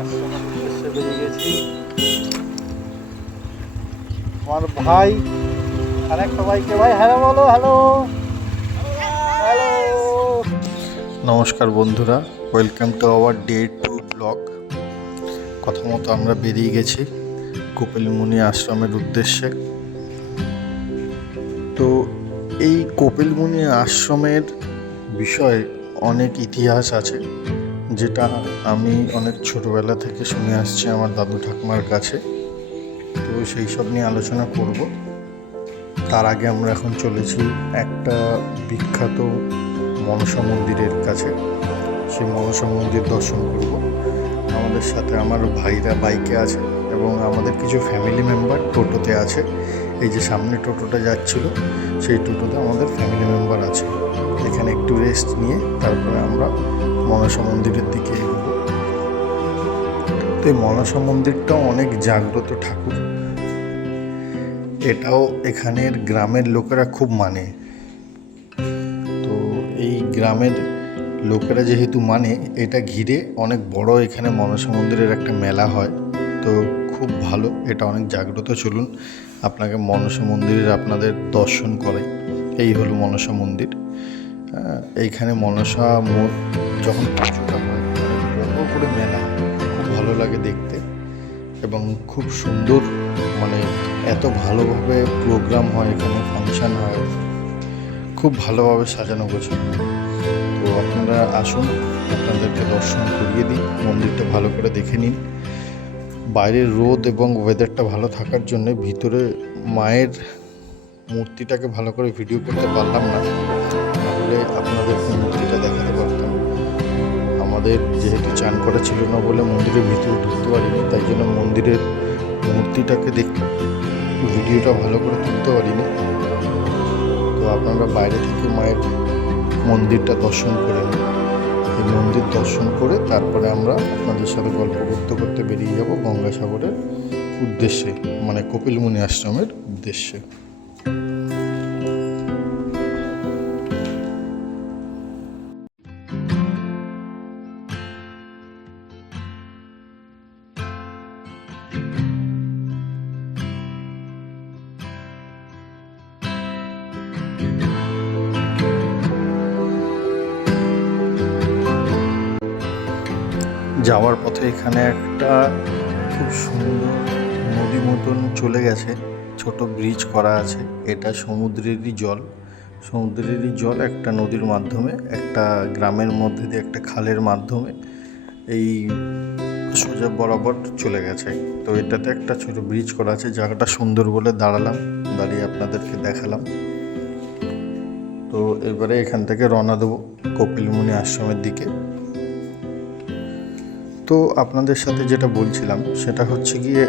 আশ্রমের উদ্দেশ্যে বেরিয়ে গেছি। আমার ভাই আরেকটা ভাইকে, ভাই হ্যালো বলো, হ্যালো হ্যালো। নমস্কার বন্ধুরা, welcome to our day 2 blog. কথা মতো আমরা বেরিয়ে গেছি কপিলমুনি আশ্রমের উদ্দেশ্যে। তো এই কপিলমুনি আশ্রমের বিষয়ে অনেক ইতিহাস আছে, যেটা আমি অনেক ছোটোবেলা থেকে শুনে আসছি আমার দাদু ঠাকুমার কাছে। তো সেই সব নিয়ে আলোচনা করব। তার আগে আমরা এখন চলেছি একটা বিখ্যাত মনসা মন্দিরের কাছে। সেই মনসা মন্দির দর্শন করব। আমাদের সাথে আমার ভাইরা বাইকে আছে এবং আমাদের কিছু ফ্যামিলি মেম্বার টোটোতে আছে। এই যে সামনে টোটোটা যাচ্ছিল, সেই টোটোতে আমাদের ফ্যামিলি মেম্বার আছে। এখানে একটু রেস্ট নিয়ে তারপরে আমরা মনসা মন্দিরের দিকে এগোব। তো এই মনসা মন্দিরটাও অনেক জাগ্রত ঠাকুর। এটাও এখানের গ্রামের লোকেরা খুব মানে। তো এই গ্রামের লোকেরা যেহেতু মানে, এটা ঘিরে অনেক বড় এখানে মনসা মন্দিরের একটা মেলা হয়। তো খুব ভালো, এটা অনেক জাগ্রত। চলুন আপনাকে মনসা মন্দিরের আপনাদের দর্শন করাই। এই হলো মনসা মন্দির। এইখানে মনসা যখন পুজোটা হয়, বড় করে মেলা, খুব ভালো লাগে দেখতে এবং খুব সুন্দর, মানে এত ভালোভাবে প্রোগ্রাম হয় এখানে, ফাংশন হয়, খুব ভালোভাবে সাজানো গোছানো। তো আপনারা আসুন, আপনাদেরকে দর্শন করিয়ে দিই, মন্দিরটা ভালো করে দেখে নিন। বাইরের রোদ এবং ওয়েদারটা ভালো থাকার জন্য ভিতরে মায়ের মূর্তিটাকে ভালো করে ভিডিও করতে পারলাম না, তাহলে আপনাদেরকে মূর্তিটা দেখাতে পারতাম। আমাদের যেহেতু চান করা ছিল না বলে মন্দিরের ভিতরে ঢুকতে পারিনি, তাই জন্য মন্দিরের মূর্তিটাকে ভিডিওটা ভালো করে তুলতে পারিনি। তো আপনারা বাইরে থেকে মায়ের মন্দিরটা দর্শন করে নিন। এই মন্দির দর্শন করে তারপরে আমরা আপনাদের সাথে গল্প করতে করতে বেরিয়ে যাব গঙ্গাসাগরের উদ্দেশ্যে, মানে কপিলমুনি আশ্রমের উদ্দেশ্যে। যাওয়ার পথে এখানে একটা খুব সুন্দর নদী মতন চলে গেছে, ছোট ব্রিজ করা আছে। এটা সমুদ্রেরই জল একটা নদীর মাধ্যমে, একটা গ্রামের মধ্যে দিয়ে একটা খালের মাধ্যমে এই সোজা বরাবর চলে গেছে। তো এটাতে একটা ছোট ব্রিজ করা আছে। জায়গাটা সুন্দর বলে দাঁড়িয়ে আপনাদেরকে দেখালাম। তো এবারে এখান থেকে রওনা দেবো কপিলমুনি আশ্রমের দিকে। তো আপনাদের সাথে যেটা বলছিলাম সেটা হচ্ছে গিয়ে,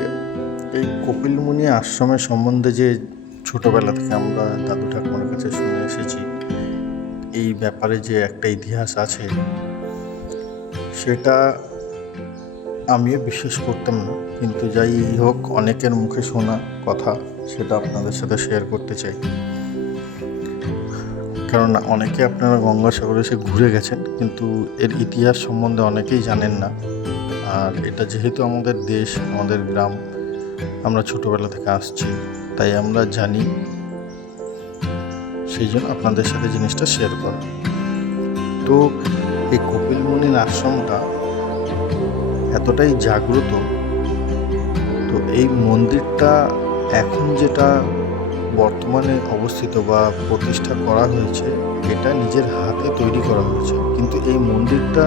এই কপিলমুনি আশ্রমের সম্বন্ধে যে ছোটোবেলা থেকে আমরা দাদু ঠাকুমার কাছে শুনে এসেছি, এই ব্যাপারে যে একটা ইতিহাস আছে, সেটা আমিও বিশ্বাস করতাম না, কিন্তু যাই হোক অনেকের মুখে শোনা কথা, সেটা আপনাদের সাথে শেয়ার করতে চাই। কারণ অনেকে আপনারা গঙ্গাসাগরে এসে ঘুরে গেছেন, কিন্তু এর ইতিহাস সম্বন্ধে অনেকেই জানেন না। আর এটা যেহেতু আমাদের দেশ, আমাদের গ্রাম, আমরা ছোটোবেলা থেকে আসছি, তাই আমরা জানি, সেই জন্য আপনাদের সাথে জিনিসটা শেয়ার করা। তো এই কপিলমুনির আশ্রমটা এতটাই জাগ্রত। তো এই মন্দিরটা এখন যেটা বর্তমানে অবস্থিত বা প্রতিষ্ঠা করা হয়েছে, এটা নিজের হাতে তৈরি করা হয়েছে। কিন্তু এই মন্দিরটা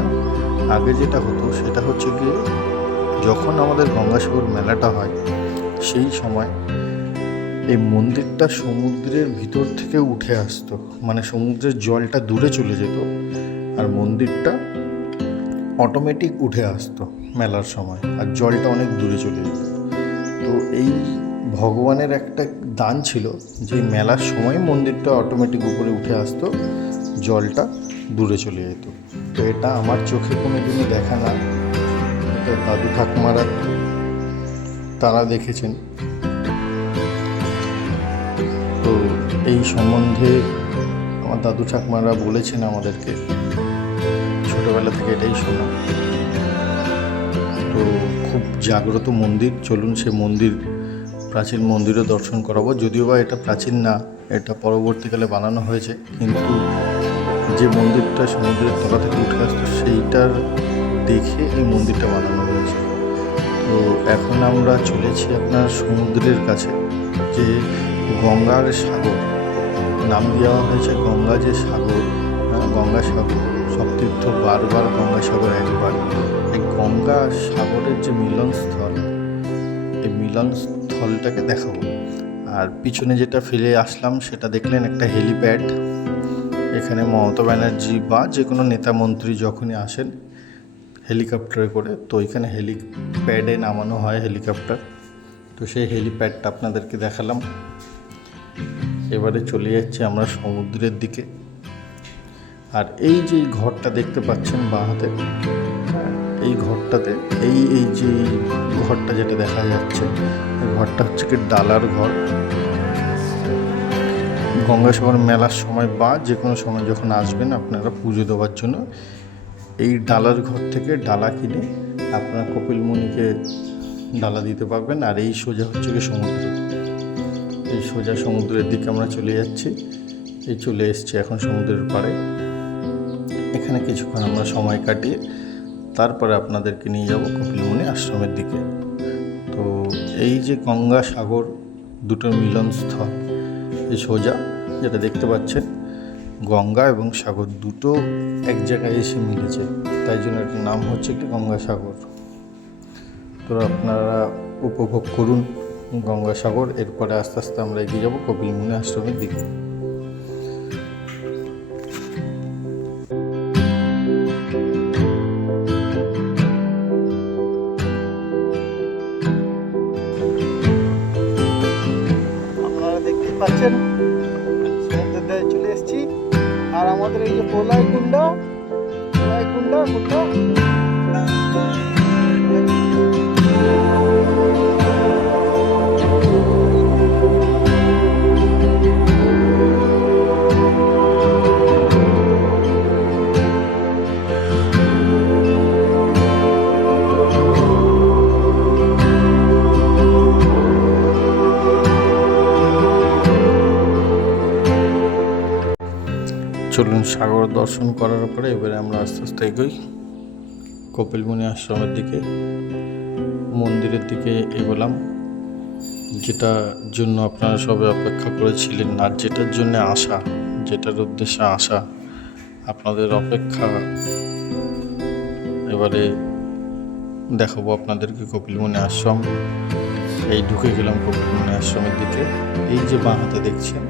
আগে যেটা হতো সেটা হচ্ছে গিয়ে, যখন আমাদের গঙ্গাসাগর মেলাটা হয়, সেই সময় এই মন্দিরটা সমুদ্রের ভিতর থেকে উঠে আসতো, মানে সমুদ্রের জলটা দূরে চলে যেত আর মন্দিরটা অটোমেটিক উঠে আসতো মেলার সময়, আর জলটা অনেক দূরে চলে যেত। তো এই ভগবানের একটা দান ছিল যে মেলার সময় মন্দিরটা অটোমেটিক উপরে উঠে আসতো, জলটা দূরে চলে যেত। তো এটা আমার চোখে কোনো দিনও দেখা না, এটা দাদু ঠাকুমারা তারা দেখেছেন। তো এই সম্বন্ধে আমার দাদু ঠাকুমারা বলেছেন আমাদেরকে, ছোটোবেলা থেকে এটাই শোনা। তো খুব জাগ্রত মন্দির। চলুন সে মন্দির, প্রাচীন মন্দিরও দর্শন করাবো। যদিও বা এটা প্রাচীন না, এটা পরবর্তীকালে বানানো হয়েছে, কিন্তু যে মন্দিরটা সমুদ্রের তলা থেকে উঠে আসতো সেইটার দেখে এই মন্দিরটা বানানো হয়েছে। তো এখন আমরা চলেছি আপনার সমুদ্রের কাছে, যে গঙ্গার সাগর নাম দেওয়া হয়েছে। গঙ্গা যে সাগর, গঙ্গা সাগর, সপ্তীর্থ বারবার, গঙ্গা সাগর একবার। এই গঙ্গা সাগরের যে মিলনস্থল, এই মিলনস্থলটাকে দেখাবো। আর পিছনে যেটা ফেলে আসলাম সেটা দেখলেন একটা হেলিপ্যাড। এখানে মমতা ব্যানার্জি বা যে কোনো নেতা মন্ত্রী যখনই আসেন হেলিকপ্টারে করে, তো এখানে হেলিপ্যাডে নামানো হয় হেলিকপ্টার। তো সেই হেলিপ্যাডটা আপনাদেরকে দেখালাম। এবারে চলে যাচ্ছি আমরা সমুদ্রের দিকে। আর এই যে ঘরটা দেখতে পাচ্ছেন বাঁ হাতে, এই ঘরটাতে এই যে ঘরটা যেটা দেখা যাচ্ছে, এই ঘরটা হচ্ছে কি ডালার ঘর। গঙ্গাসাগর মেলার সময় বা যে কোনো সময় যখন আসবেন আপনারা পুজো দেওয়ার জন্য, এই ডালার ঘর থেকে ডালা কিনে আপনারা কপিলমুনিকে ডালা দিতে পারবেন। আর এই সোজা হচ্ছে কি সমুদ্র, এই সোজা সমুদ্রের দিকে আমরা চলে যাচ্ছি। এই চলে এসছি এখন সমুদ্রের পাড়ে। এখানে কিছুক্ষণ আমরা সময় কাটিয়ে তারপরে আপনাদেরকে নিয়ে যাব কপিলমুনি আশ্রমের দিকে। তো এই যে গঙ্গা সাগর দুটোর মিলনস্থল, এই সোজা যেটা দেখতে পাচ্ছেন, গঙ্গা এবং সাগর দুটো এক জায়গায় এসে মিলেছে, তাই জন্য এটার নাম হচ্ছে কি গঙ্গাসাগর। তো আপনারা উপভোগ করুন গঙ্গাসাগর। এরপরে আস্তে আস্তে আমরা এগিয়ে যাবো কপিলমুনি আশ্রমের দিকে। আপনারা দেখতেই পাচ্ছেন সমুদ্রের ধারে চলে এসেছি। আর আমাদের এই যে পোলাই কুণ্ডা চলুন সাগর দর্শন করার পরে এবারে আমরা আস্তে আস্তে এগোই কপিলমুনি আশ্রমের দিকে, মন্দিরের দিকে এগোলাম, যেটার জন্য আপনারা সবাই অপেক্ষা করেছিলেন। আর যেটার জন্য আসা, যেটার উদ্দেশ্যে আসা, আপনাদের অপেক্ষা এবারে দেখাবো আপনাদেরকে কপিলমুনি আশ্রম। এই ঢুকে গেলাম কপিলমুনি আশ্রমের দিকে। এই যে বাঁ হাতে দেখছেন,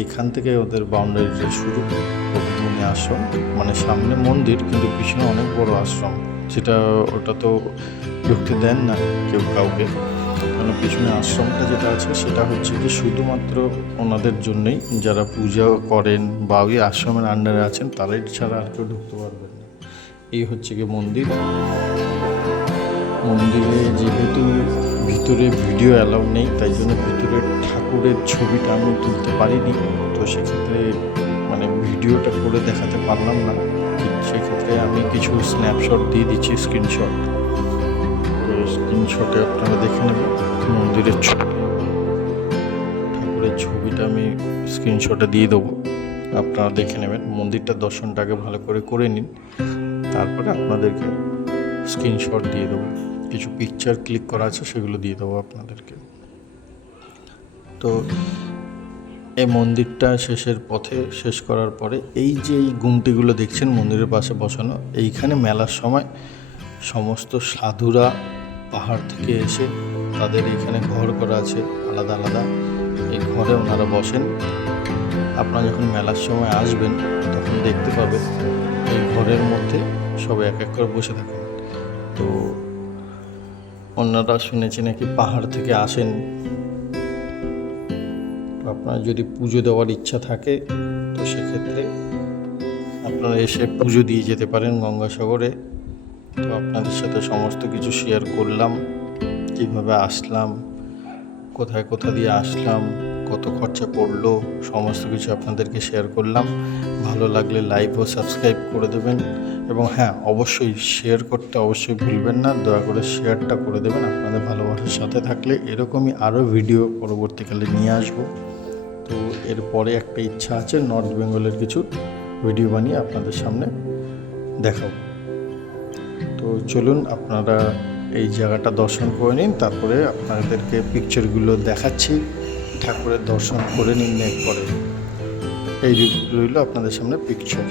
এইখান থেকে ওদের বাউন্ডারিটা শুরু, কপিলমুনি আশ্রম। মানে সামনে মন্দির কিন্তু পিছনে অনেক বড় আশ্রম, যেটা ওটা তো ঢুকতে দেন না কেউ কাউকে, কারণ পিছনে আশ্রমটা যেটা আছে সেটা হচ্ছে কি শুধুমাত্র ওনাদের জন্যই, যারা পূজা করেন বা ওই আশ্রমের আন্ডারে আছেন তারাই ছাড়া আর কেউ ঢুকতে পারবেন না। এই হচ্ছে কি মন্দির। মন্দিরে যেহেতু ভিতরে ভিডিও অ্যালাউ নেই, তাই জন্য ভিতরের ঠাকুরের ছবিটা আমি তুলতে পারিনি। তো সেক্ষেত্রে মানে ভিডিওটা করে দেখাতে পারলাম না। সেক্ষেত্রে আমি কিছু স্ন্যাপশট দিয়ে দিচ্ছি, স্ক্রিনশট। তো স্ক্রিনশটে আপনারা দেখে নেবেন মন্দিরের ছবি, ঠাকুরের ছবিটা আমি স্ক্রিনশটে দিয়ে দেবো, আপনারা দেখে নেবেন। মন্দিরটার দর্শনটাকে ভালো করে নিন, তারপরে আপনাদেরকে স্ক্রিনশট দিয়ে দেবো। কিছু পিকচার ক্লিক করা আছে সেগুলো দিয়ে দেবো আপনাদেরকে। তো এই মন্দিরটা শেষের পথে, শেষ করার পরে এই যে এই গুমটিগুলো দেখছেন মন্দিরের পাশে বসানো, এইখানে মেলার সময় সমস্ত সাধুরা পাহাড় থেকে এসে তাদের এখানে ঘর করা আছে আলাদা আলাদা, এই ঘরে ওনারা বসেন। আপনারা যখন মেলার সময় আসবেন তখন দেখতে পাবেন এই ঘরের মধ্যে সবাই এক এক করে বসে থাকেন। তো ওনারা শুনেছি নাকি পাহাড় থেকে আসেন। তো আপনার যদি পুজো দেওয়ার ইচ্ছা থাকে তো সেক্ষেত্রে আপনারা এসে পুজো দিয়ে যেতে পারেন গঙ্গাসাগরে। তো আপনাদের সাথে সমস্ত কিছু শেয়ার করলাম, কীভাবে আসলাম, কোথায় কোথা দিয়ে আসলাম, কত খরচা পড়লো সমস্ত কিছু আপনাদেরকে শেয়ার করলাম। ভালো লাগলে লাইক ও সাবস্ক্রাইব করে দেবেন, এবং হ্যাঁ অবশ্যই শেয়ার করতে অবশ্যই ভুলবেন না। দয়া করে শেয়ারটা করে দেবেন। আপনাদের ভালোবাসার সাথে থাকলে এরকমই আরও ভিডিও পরবর্তীকালে নিয়ে আসবো। তো এরপরে একটা ইচ্ছা আছে নর্থ বেঙ্গলের কিছু ভিডিও বানিয়ে আপনাদের সামনে দেখাবো। তো চলুন আপনারা এই জায়গাটা দর্শন করে নিন, তারপরে আপনাদেরকে পিকচারগুলো দেখাচ্ছি। ঠাকুরের দর্শন করে নিন এরপরে। এই রইল আপনাদের সামনে পিকচার।